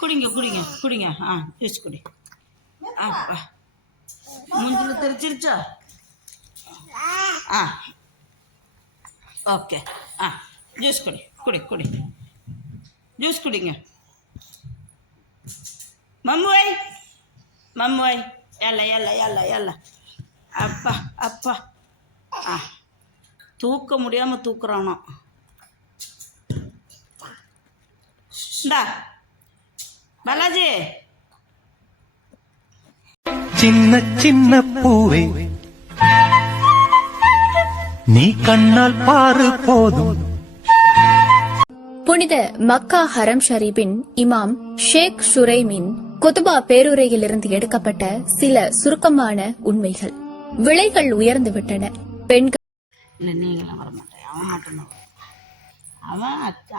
குடிங்க குடிங்க குடிங்க. ஜூஸ் குடி. அப்பா மூஞ்சில் தெரிச்சிருச்சா? ஓகே. ஜூஸ் குடி குடி குடி. ஜூஸ் குடிங்க. மம்முவை மம்முவை. எல்ல எல்ல எல்ல எல்ல. அப்பா அப்பா. தூக்க முடியாமல் தூக்குறானோ. இந்தா பாலாஜி. சின்ன சின்ன பூவே நீ கண்ணால் பாரு போதும். புனித மக்கா ஹரம் ஷரீபின் இமாம் ஷேக் ஷுரைமின் குதுபா பேருரையிலிருந்து எடுக்கப்பட்ட சில சுருக்கமான உண்மைகள். விலைகள் உயர்ந்து விட்டன. பெண்கள் இல்லை, நீங்களாம் வர மாட்டேன். அவன் மட்டும்தான் வரும். அவன்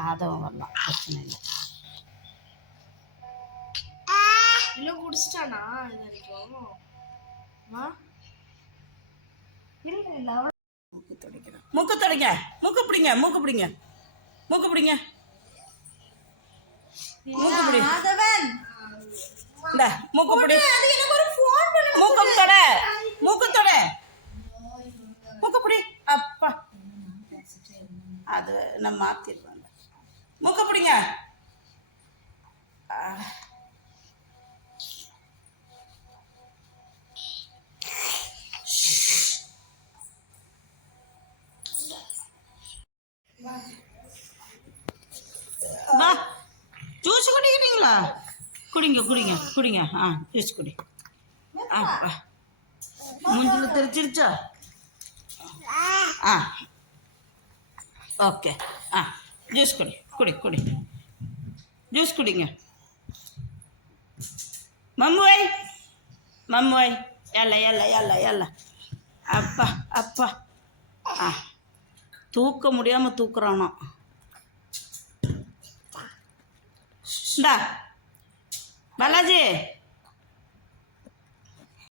ஆதவன் வரலாம், பிரச்சனை இல்லை. இல்லை குடிச்சிட்டானா இது வரைக்கும்? இல்லை இல்லை அவள் மூக்கு துடைக்கிறேன். மூக்கு துடைங்க. மூக்கு பிடிங்க. மூக்கு பிடிங்க. மூக்கு பிடிங்க. மூக்கு பிடி. இந்த மூக்கு பிடி. மூக்கு தொட. மூக்கு தொட. மூக்கு பிடி. அப்பா அது நம்ம மாத்திடுவாங்க. மூக்கு பிடிங்க. வா, ஜூஸ் குடிக்கிறீங்களா? குடிங்க குடிங்க குடிங்க. ஜூஸ் குடி. அப்பா மூஞ்சில் தெரிச்சிருச்சா? ஓகே. ஜூஸ் குடி குடி குடி. ஜூஸ் குடிங்க. மம்முவை மம்முவை. எல்ல எல்ல எல்ல எல்ல. அப்பா அப்பா. தூக்க முடியாமல் தூக்குறானோ. இந்தா பாலாஜி.